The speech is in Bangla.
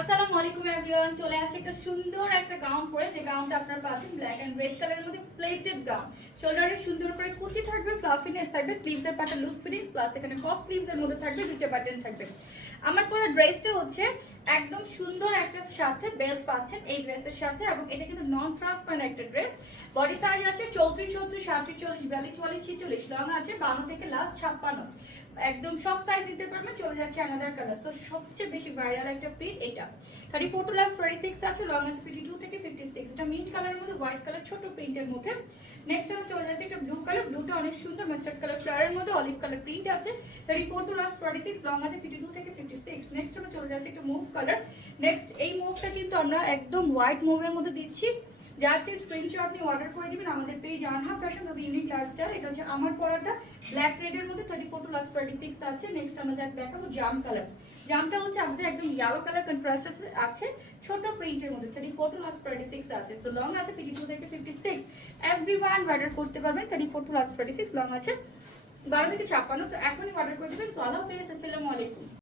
আসসালামু আলাইকুম এভরিওয়ান, চলে আসে একটা সুন্দর একটা গাউন পরে। যে গাউনটা আপনারা পাচ্ছেন ব্ল্যাক এন্ড রেড কালারের মধ্যে প্লেটেড গাউন। শোল্ডারে সুন্দর করে কুচি থাকবে ফ্লাফিনেস থাকবে স্লিভসের পাটা লুজ ফিটিংস প্লাস এখানে কফ স্লিভসের মধ্যে থাকবে, দুটো বাটন থাকবে। আমার পরা ড্রেসটা হচ্ছে একদম সুন্দর একটা সাথে বেল্ট পাচ্ছেন এই ড্রেসের সাথে, এবং এটা কিন্তু নন ট্রান্সপারেন্ট একটা ড্রেস বডি সাইজ আছে চৌত্রিশ চৌত্রিশ সাতত্রিশ চল্লিশ, বিয়াল্লিশ, চুয়াল্লিশ, ছিচল্লিশ, লং আছে বান্ন থেকে লাস্ট ছাপ্পান্ন। একদম সব সাইজ নিতে পারবেন, চলে যাচ্ছে আনাদার কালার সো সবচেয়ে বেশি ভাইরাল একটা প্রিন্ট এটা। Thirty four to last twenty six আছে লং আছে ফিফটি টু থেকে ফিফটি সিক্স এটা মিন্ট কালারের মধ্যে হোয়াইট কালার ছোট প্রিন্টের মধ্যে। নেক্সট আমরা চলে যাচ্ছে একটা ব্লু কালার ব্লুটা অনেক সুন্দর মাস্টার্ড কালার ফ্লাওয়ারের মধ্যে অলিভ কালার প্রিন্ট আছে। Thirty four to last twenty six long আছে ফিফটি টু থেকে ফিফটি সিক্স নেক্সট আমরা চলে যাচ্ছে একটা মুভ কালার নেক্সট এই মুভটা কিন্তু আমরা একদম হোয়াইট মুভের মধ্যে দিচ্ছি। যাচ্ছে স্ক্রিনশট নিয়ে অর্ডার করে দিবেন, আমাদের পেজ আনহা ফ্যাশন তবে ইউনিক লাইফস্টাইল এটা হচ্ছে আমার পরাটা ব্ল্যাক রেডের মধ্যে thirty four to last twenty six আছে নেক্সট আমরা যাকে দেখাবো জাম কালার জামটা হচ্ছে আমাদের একদম ইয়েলো কালার কন্ট্রাস্ট আছে ছোট প্রিন্টের মধ্যে thirty four to last twenty six আছে। সো লং আছে ফিফটি টু থেকে fifty six every one order করতে পারবেন thirty four to last twenty six long আছে বারো থেকে ছাপ্পান্ন। সো এখনই অর্ডার করে দেবেন। সো আল্লাহ হাফেজ, আসসালামু আলাইকুম।